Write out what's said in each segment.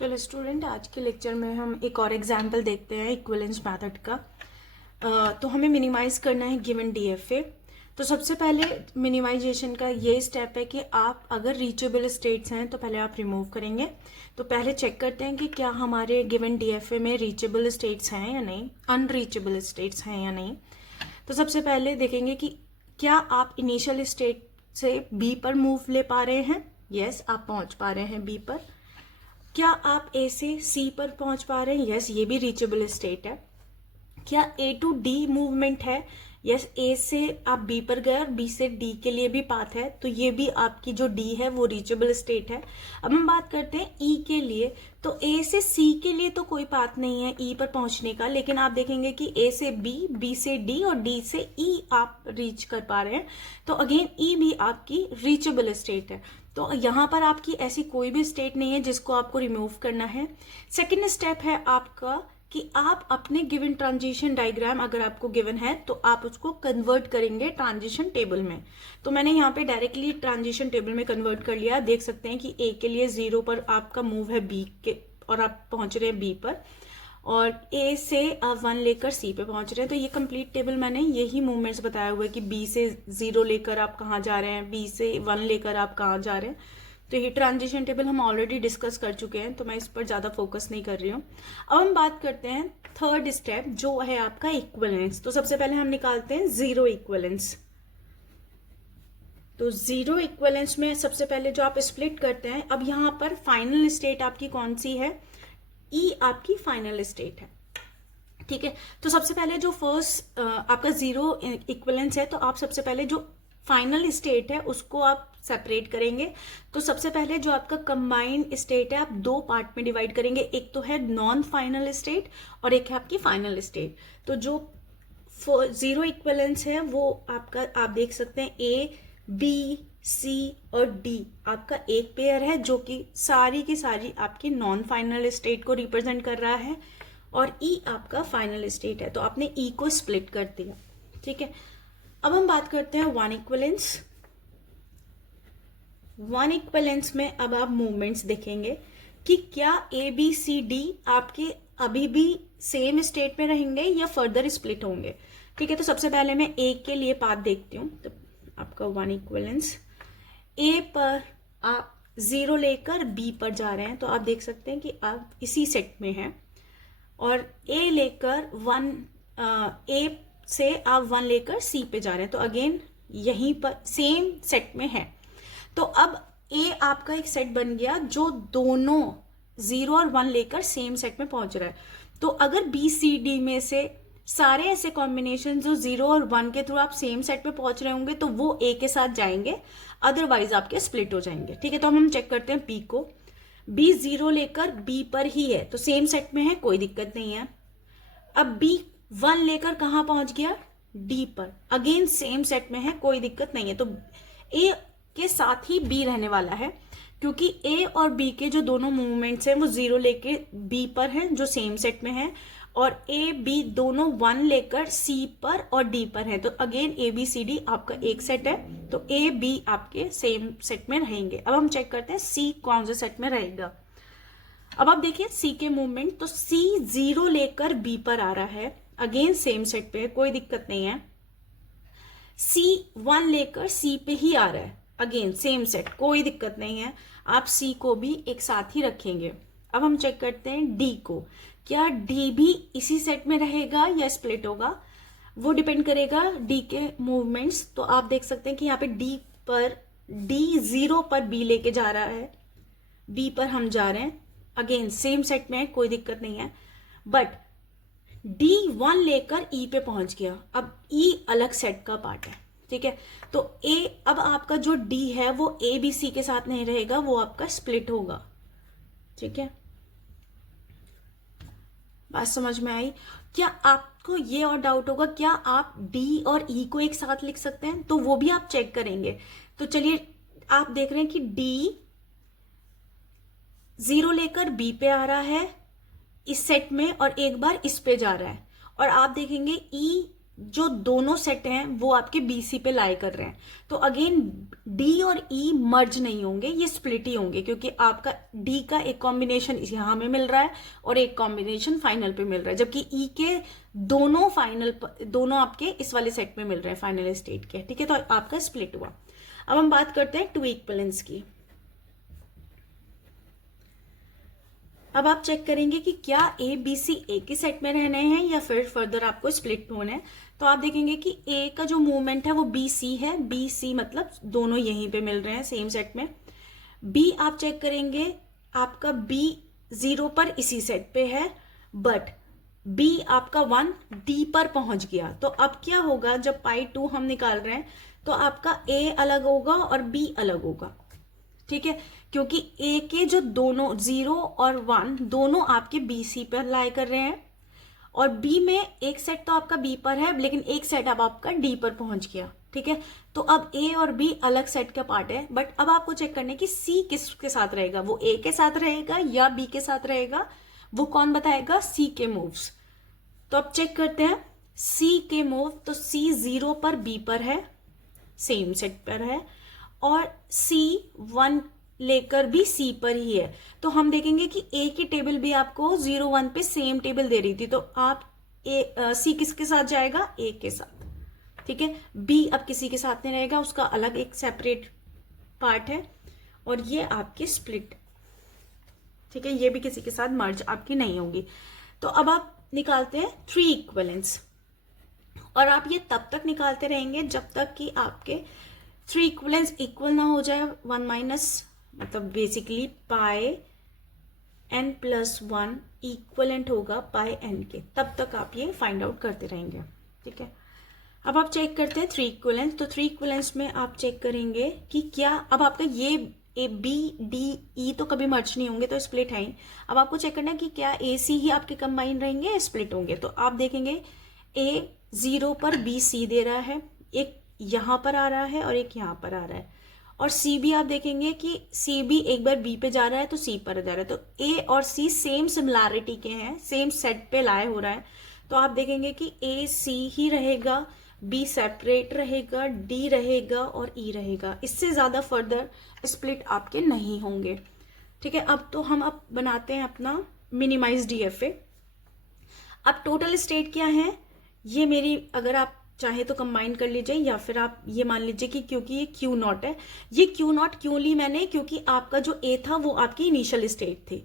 चलो स्टूडेंट, आज के लेक्चर में हम एक और एग्जाम्पल देखते हैं इक्विवेलेंस मेथड का। तो हमें मिनिमाइज करना है गिवन डीएफए। तो सबसे पहले मिनिमाइजेशन का ये स्टेप है कि आप अगर रीचेबल स्टेट्स हैं तो पहले आप रिमूव करेंगे। तो पहले चेक करते हैं कि क्या हमारे गिवन डीएफए में रीचेबल स्टेट्स हैं या नहीं, अनरीचेबल स्टेट्स हैं या नहीं। तो सबसे पहले देखेंगे कि क्या आप इनिशियल स्टेट से बी पर मूव ले पा रहे हैं। यस, आप पहुंच पा रहे हैं बी पर। क्या आप ए से सी पर पहुंच पा रहे हैं। यस, ये भी रीचेबल स्टेट है। क्या ए टू डी मूवमेंट है। यस, ए से आप बी पर गए और बी से डी के लिए भी पाथ है, तो ये भी आपकी जो डी है वो रीचेबल स्टेट है। अब हम बात करते हैं ई के लिए। तो ए से सी के लिए तो कोई पाथ नहीं है ई पर पहुंचने का, लेकिन आप देखेंगे कि ए से बी, बी से डी और डी से ई आप रीच कर पा रहे हैं। तो अगेन ई भी आपकी रीचेबल स्टेट है। तो यहाँ पर आपकी ऐसी कोई भी स्टेट नहीं है जिसको आपको रिमूव करना है। सेकेंड स्टेप है आपका कि आप अपने गिवन ट्रांजिशन डायग्राम अगर आपको गिवन है तो आप उसको कन्वर्ट करेंगे ट्रांजिशन टेबल में। तो मैंने यहाँ पे डायरेक्टली ट्रांजिशन टेबल में कन्वर्ट कर लिया। देख सकते हैं कि ए के लिए 0 पर आपका मूव है बी के और आप पहुंच रहे हैं बी पर, और ए से आप 1 लेकर सी पे पहुंच रहे हैं। तो ये कंप्लीट टेबल मैंने यही मूवमेंट्स बताया हुआ है कि बी से 0 लेकर आप कहाँ जा रहे हैं, बी से 1 लेकर आप कहाँ जा रहे हैं। तो ये ट्रांजिशन टेबल हम ऑलरेडी डिस्कस कर चुके हैं, तो मैं इस पर ज़्यादा फोकस नहीं कर रही हूँ। अब हम बात करते हैं थर्ड स्टेप, जो है आपका इक्विवेलेंस। तो सबसे पहले हम निकालते हैं जीरो इक्विवेलेंस। तो जीरो इक्विवेलेंस में सबसे पहले जो आप स्प्लिट करते हैं, अब यहाँ पर फाइनल स्टेट आपकी कौन सी है, ई आपकी फाइनल स्टेट है। ठीक है, तो सबसे पहले जो फर्स्ट आपका जीरो इक्विवेलेंस है, तो आप सबसे पहले जो फाइनल स्टेट है उसको आप सेपरेट करेंगे। तो सबसे पहले जो आपका कंबाइंड स्टेट है आप दो पार्ट में डिवाइड करेंगे, एक तो है नॉन फाइनल स्टेट और एक है आपकी फाइनल स्टेट। तो जो जीरो इक्विवेलेंस है वो आपका आप देख सकते हैं ए, बी, सी और डी आपका एक पेयर है जो कि सारी की सारी आपकी नॉन फाइनल स्टेट को रिप्रेजेंट कर रहा है, और ई आपका फाइनल स्टेट है। तो आपने ई को स्प्लिट कर दिया। ठीक है, अब हम बात करते हैं वन इक्विवेलेंस। वन इक्विवेलेंस में अब आप मूवमेंट्स देखेंगे कि क्या ए, बी, सी, डी आपके अभी भी सेम स्टेट में रहेंगे या फर्दर स्प्लिट होंगे। ठीक है, तो सबसे पहले मैं ए के लिए पाथ देखती हूँ। तो आपका वन इक्विवेलेंस, ए पर आप 0 लेकर बी पर जा रहे हैं, तो आप देख सकते हैं कि आप इसी सेट में हैं, और ए लेकर 1 ए से आप 1 लेकर सी पे जा रहे हैं, तो अगेन यहीं पर सेम सेट में है। तो अब ए आपका एक सेट बन गया जो दोनों 0 और 1 लेकर सेम सेट में पहुंच रहा है। तो अगर बी, सी, डी में से सारे ऐसे कॉम्बिनेशन जो 0 और 1 के थ्रू आप सेम सेट पे पहुंच रहे होंगे तो वो ए के साथ जाएंगे, अदरवाइज आपके स्प्लिट हो जाएंगे। ठीक है, तो हम चेक करते हैं बी को। बी 0 लेकर बी पर ही है, तो सेम सेट में है, कोई दिक्कत नहीं है। अब बी 1 लेकर कहां पहुंच गया, डी पर, अगेन सेम सेट में है, कोई दिक्कत नहीं है। तो ए के साथ ही बी रहने वाला है, क्योंकि ए और बी के जो दोनों मूवमेंट्स हैं वो 0 लेके बी पर हैं जो सेम सेट में है, और ए, बी दोनों 1 लेकर सी पर और डी पर है। तो अगेन ए, बी, सी, डी आपका एक सेट है, तो ए, बी आपके सेम सेट में रहेंगे। अब हम चेक करते हैं सी कौन से सेट में रहेगा। अब आप देखिए सी के मूवमेंट, तो सी 0 लेकर बी पर आ रहा है, अगेन सेम सेट पे है, कोई दिक्कत नहीं है। सी 1 लेकर सी पे ही आ रहा है, अगेन सेम सेट, कोई दिक्कत नहीं है। आप सी को भी एक साथ ही रखेंगे। अब हम चेक करते हैं डी को, क्या डी भी इसी सेट में रहेगा या स्प्लिट होगा, वो डिपेंड करेगा डी के मूवमेंट्स। तो आप देख सकते हैं कि यहाँ पे डी 0 पर बी लेके जा रहा है, बी पर हम जा रहे हैं, अगेन सेम सेट में है, कोई दिक्कत नहीं है। बट डी 1 लेकर ई पे पहुंच गया, अब ई अलग सेट का पार्ट है। ठीक है, तो ए, अब आपका जो डी है वो ए, बी, सी के साथ नहीं रहेगा, वो आपका स्प्लिट होगा। ठीक है, बात समझ में आई। क्या आपको ये और डाउट होगा, क्या आप डी और ई को एक साथ लिख सकते हैं, तो वो भी आप चेक करेंगे। तो चलिए, आप देख रहे हैं कि डी 0 लेकर बी पे आ रहा है इस सेट में, और एक बार इस पे जा रहा है, और आप देखेंगे ई जो दोनों सेट हैं वो आपके BC पे लाई कर रहे हैं। तो अगेन D और E मर्ज नहीं होंगे, ये स्प्लिट ही होंगे, क्योंकि आपका D का एक कॉम्बिनेशन यहाँ में मिल रहा है और एक कॉम्बिनेशन फाइनल पे मिल रहा है, जबकि E के दोनों आपके इस वाले सेट में मिल रहे हैं फाइनल स्टेट के। ठीक है, तो आपका स्प्लिट हुआ। अब हम बात करते हैं टू इक्विवेलेंस की। अब आप चेक करेंगे कि क्या ए बी सी एक ही सेट में रहने हैं या फिर फर्दर आपको स्प्लिट होने हैं। तो आप देखेंगे कि ए का जो मूवमेंट है वो बी सी है, बी सी मतलब दोनों यहीं पे मिल रहे हैं सेम सेट में। बी आप चेक करेंगे आपका बी 0 पर इसी सेट पे है, बट बी आपका 1 डी पर पहुंच गया। तो अब क्या होगा, जब पाई 2 हम निकाल रहे हैं तो आपका ए अलग होगा और बी अलग होगा। ठीक है, क्योंकि ए के जो दोनों 0 और 1 दोनों आपके बी सी पर लाई कर रहे हैं, और बी में एक सेट तो आपका बी पर है लेकिन एक सेट अब आपका डी पर पहुंच गया। ठीक है, तो अब ए और बी अलग सेट का पार्ट है, बट अब आपको चेक करने की सी किसके साथ रहेगा, वो ए के साथ रहेगा या बी के साथ रहेगा, वो कौन बताएगा, सी के मूव्स। तो अब चेक करते हैं सी के मूव। तो सी 0 पर बी पर है, सेम सेट पर है, और सी 1 लेकर भी सी पर ही है। तो हम देखेंगे कि ए की टेबल भी आपको 0 1 पे सेम टेबल दे रही थी, तो आप सी किसके साथ जाएगा, ए के साथ। ठीक है, बी अब किसी के साथ नहीं रहेगा, उसका अलग एक सेपरेट पार्ट है, और ये आपकी स्प्लिट। ठीक है, ये भी किसी के साथ मर्ज आपकी नहीं होगी। तो अब आप निकालते हैं 3 इक्विवेलेंस, और आप ये तब तक निकालते रहेंगे जब तक कि आपके 3 इक्विवेलेंस इक्वल ना हो जाए 1 माइनस, मतलब बेसिकली पाई n प्लस 1 इक्वलेंट होगा पाई n के, तब तक आप ये फाइंड आउट करते रहेंगे। ठीक है, अब आप चेक करते हैं 3 इक्विवेलेंस। तो 3 इक्विवेलेंस में आप चेक करेंगे कि क्या अब आपका ये ए बी डी ई तो कभी मर्ज नहीं होंगे, तो स्प्लिट है ही। अब आपको चेक करना है कि क्या ए सी ही आपके कंबाइन रहेंगे या स्प्लिट होंगे। तो आप देखेंगे ए 0 पर बी सी दे रहा है, एक यहां पर आ रहा है और एक यहां पर आ रहा है, और सी भी आप देखेंगे कि सी भी एक बार बी पे जा रहा है तो सी पर जा रहा है। तो ए और सी सेम सिमिलैरिटी के हैं, सेम सेट पे लाए हो रहा है, तो आप देखेंगे कि ए सी ही रहेगा, बी सेपरेट रहेगा, डी रहेगा और ई रहेगा। इससे ज्यादा फर्दर स्प्लिट आपके नहीं होंगे। ठीक है, अब तो हम अब बनाते हैं अपना मिनिमाइज डीएफए। अब टोटल स्टेट क्या है, ये मेरी, अगर आप चाहे तो कंबाइन कर लीजिए, या फिर आप ये मान लीजिए कि क्योंकि ये क्यू नॉट है, ये क्यू नॉट क्यों ली मैंने, क्योंकि आपका जो ए था वो आपकी इनिशियल स्टेट थी,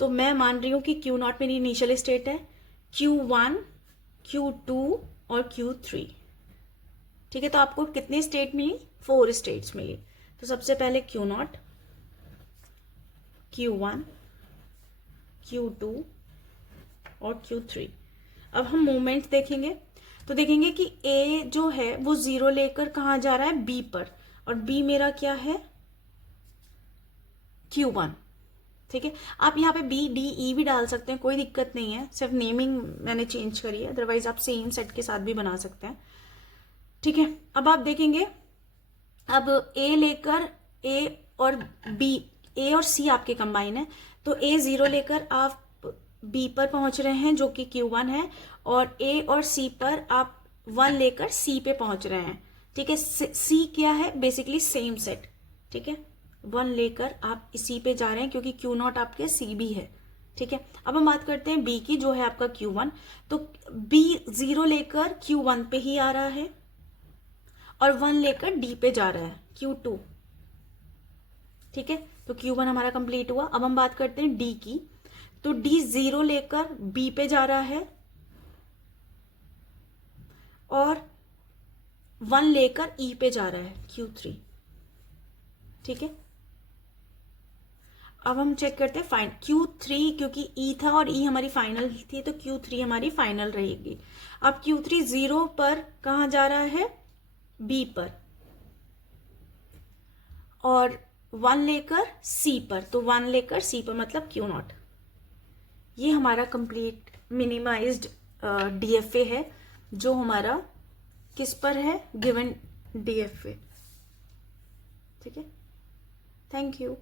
तो मैं मान रही हूं कि क्यू नॉट मेरी इनिशियल स्टेट है, Q1 Q2 और Q3। ठीक है, तो आपको कितनी स्टेट मिली, 4 स्टेट्स मिली। तो सबसे पहले क्यू नॉट, Q1 Q2 और Q3। अब हम मूवमेंट देखेंगे, तो देखेंगे कि ए जो है वो 0 लेकर कहां जा रहा है, बी पर, और बी मेरा क्या है, Q1। ठीक है, आप यहाँ पे बी डी ई भी डाल सकते हैं, कोई दिक्कत नहीं है, सिर्फ नेमिंग मैंने चेंज करी है, अदरवाइज आप सेम सेट के साथ भी बना सकते हैं। ठीक है, अब आप देखेंगे, अब ए लेकर ए और सी आपके कंबाइन है, तो ए 0 लेकर आप बी पर पहुंच रहे हैं जो कि Q1 है, और ए और सी पर आप 1 लेकर सी पे पहुंच रहे हैं। ठीक है, सी क्या है, बेसिकली सेम सेट। ठीक है, 1 लेकर आप इसी पे जा रहे हैं क्योंकि Q नॉट आपके सी भी है। ठीक है, अब हम बात करते हैं बी की, जो है आपका Q1। तो बी 0 लेकर Q1 पे ही आ रहा है और 1 लेकर डी पे जा रहा है, Q2। ठीक है, तो Q1 हमारा कंप्लीट हुआ। अब हम बात करते हैं डी की, तो डी 0 लेकर बी पे जा रहा है और 1 लेकर ई पे जा रहा है, Q3। ठीक है, अब हम चेक करते हैं फाइन Q3, क्योंकि ई था और ई हमारी फाइनल थी, तो Q3 हमारी फाइनल रहेगी। अब Q3 0 पर कहां जा रहा है, बी पर, और 1 लेकर सी पर, तो 1 लेकर सी पर मतलब Q नॉट। ये हमारा कंप्लीट मिनिमाइज्ड डीएफए है, जो हमारा किस पर है, गिवन डीएफए। ठीक है, थैंक यू।